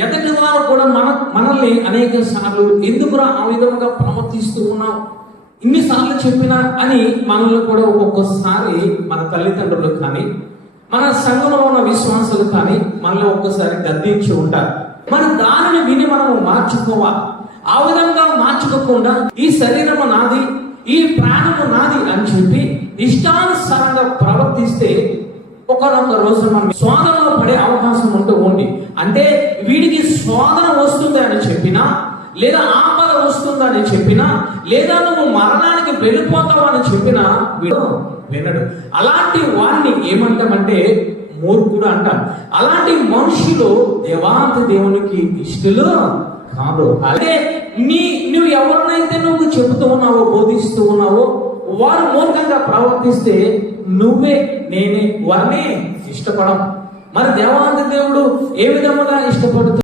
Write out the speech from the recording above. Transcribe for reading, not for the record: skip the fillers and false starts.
ఎదటి వారు కూడా మనల్ని అనేక సార్లు ఎందుకురా ఆ విధంగా ప్రవర్తిస్తూ ఉన్నావు, ఇన్నిసార్లు చెప్పినా అని మనల్ని కూడా ఒక్కొక్కసారి మన తల్లిదండ్రులు కానీ మన సంఘంలో ఉన్న విశ్వాసాలు కానీ మనల్ని ఒక్కసారి గద్దించి ఉంటారు. మరి దానిని విని మనము మార్చుకోవాలి. ఆ విధంగా మార్చుకోకుండా ఈ శరీరము నాది, ఈ ప్రాణము నాది అని చెప్పి ఇష్టానుసారంగా ప్రవర్తిస్తే ఒకనొక రోజు మనం శోధనలో పడే అవకాశం ఉంది. అంటే వీడికి శోధన వస్తుంది అని చెప్పినా, లేదా ఆపద వస్తుందని చెప్పినా, లేదా నువ్వు మరణానికి వెళ్ళిపోతావు అని చెప్పినా వీడు వినడు. అలాంటి వాడిని ఏమంటామంటే మూర్ఖుడు అంటాం. అలాంటి మనుషులు దేవాంత దేవునికి ఇష్టలు కాదు. అదే నువ్వు ఎవరినైతే నువ్వు చెబుతూ ఉన్నావో, బోధిస్తూ ఉన్నావో వారు మూర్ఖంగా ప్రవర్తిస్తే నేనే వారిని ఇష్టపడం. మరి దేవాంత దేవుడు ఏ విధముగా ఇష్టపడుతూ